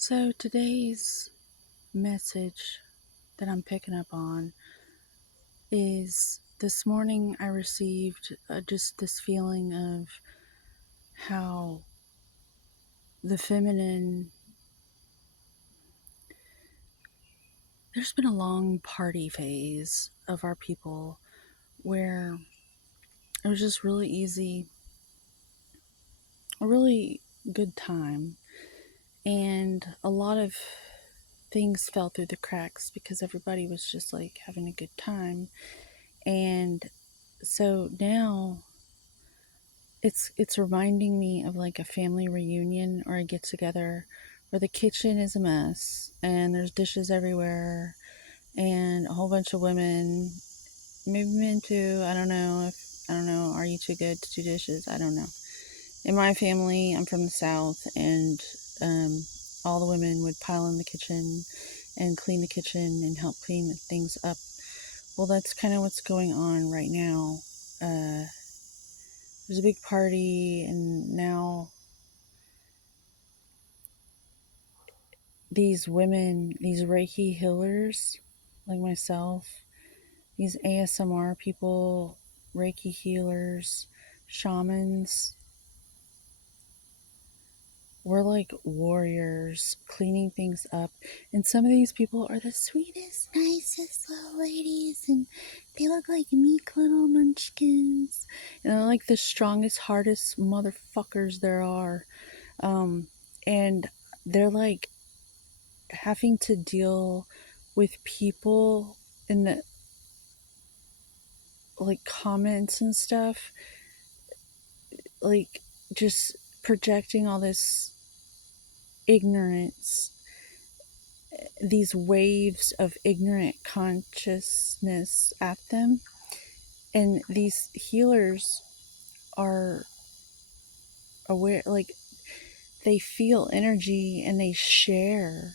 So today's message that I'm picking up on is this morning I received just this feeling of how the feminine, there's been a long party phase of our people where it was just really easy, a really good time, and a lot of things fell through the cracks because everybody was just like having a good time. And so now it's reminding me of like a family reunion or a get together where the kitchen is a mess and there's dishes everywhere and a whole bunch of women, maybe men too. I don't know. Are you too good to do dishes? I don't know. In my family, I'm from the South, and um, all the women would pile in the kitchen and clean the kitchen and help clean things up. Well, that's kind of what's going on right now. Uh, there's a big party, and now these women, these Reiki healers like myself, these ASMR people, Reiki healers, shamans, we're like warriors cleaning things up. And some of these people are the sweetest, nicest little ladies, and they look like meek little munchkins. And they're like the strongest, hardest motherfuckers there are. Um, and they're like having to deal with people in the like comments and stuff, like just projecting all this ignorance, these waves of ignorant consciousness at them. And these healers are aware, like they feel energy and they share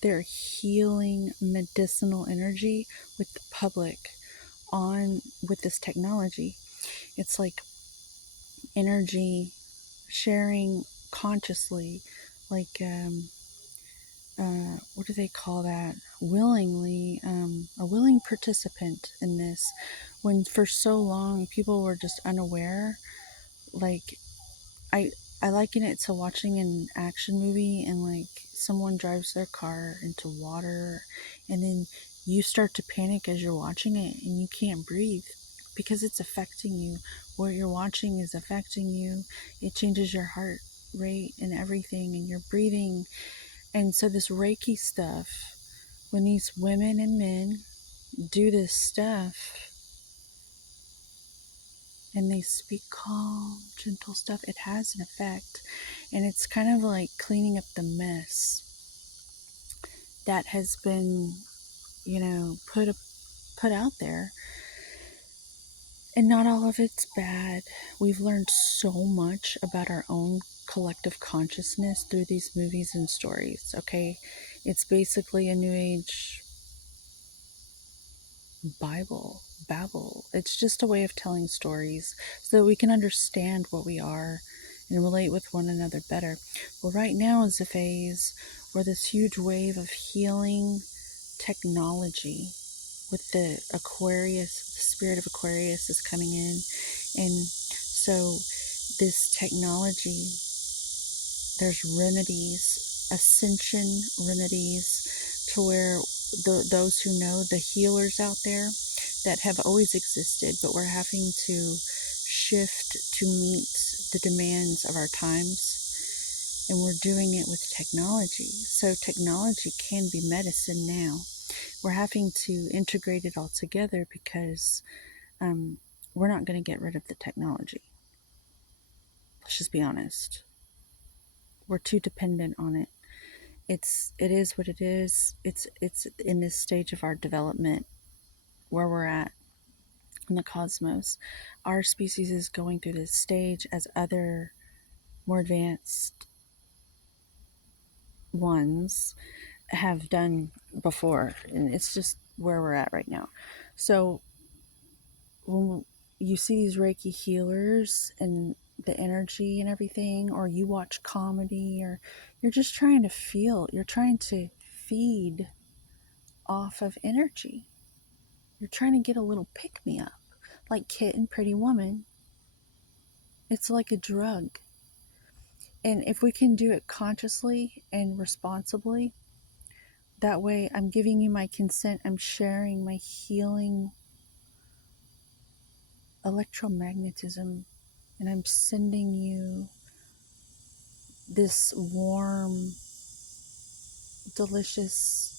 their healing medicinal energy with the public on with this technology. It's like energy sharing consciously, like what do they call that? Willingly, a willing participant in this. When for so long people were just unaware, like I I liken it to watching an action movie and like someone drives their car into water and then you start to panic as you're watching it and you can't breathe because it's affecting you. What you're watching is affecting you. It changes your heart rate and everything and your breathing. And so this Reiki stuff, when these women and men do this stuff and they speak calm, gentle stuff, it has an effect. And it's kind of like cleaning up the mess that has been, put out there. And not all of it's bad. We've learned so much about our own collective consciousness through these movies and stories, okay? It's basically a new age Bible, babble. It's just a way of telling stories so that we can understand what we are and relate with one another better. Well, right now is a phase where this huge wave of healing technology with the Aquarius, the spirit of Aquarius is coming in. And so this technology, there's remedies, ascension remedies, to where those who know, the healers out there that have always existed, but we're having to shift to meet the demands of our times. And we're doing it with technology. So technology can be medicine now. We're having to integrate it all together because we're not going to get rid of the technology. Let's just be honest. We're too dependent on it. It is what it is. It's in this stage of our development where we're at in the cosmos. Our species is going through this stage as other more advanced ones have done before, and it's just where we're at right now. So when you see these Reiki healers and the energy and everything, or you watch comedy, or you're just trying to feel, you're trying to feed off of energy. You're trying to get a little pick me up. Like Kit and Pretty Woman, it's like a drug. And if we can do it consciously and responsibly, that way I'm giving you my consent, I'm sharing my healing electromagnetism, and I'm sending you this warm, delicious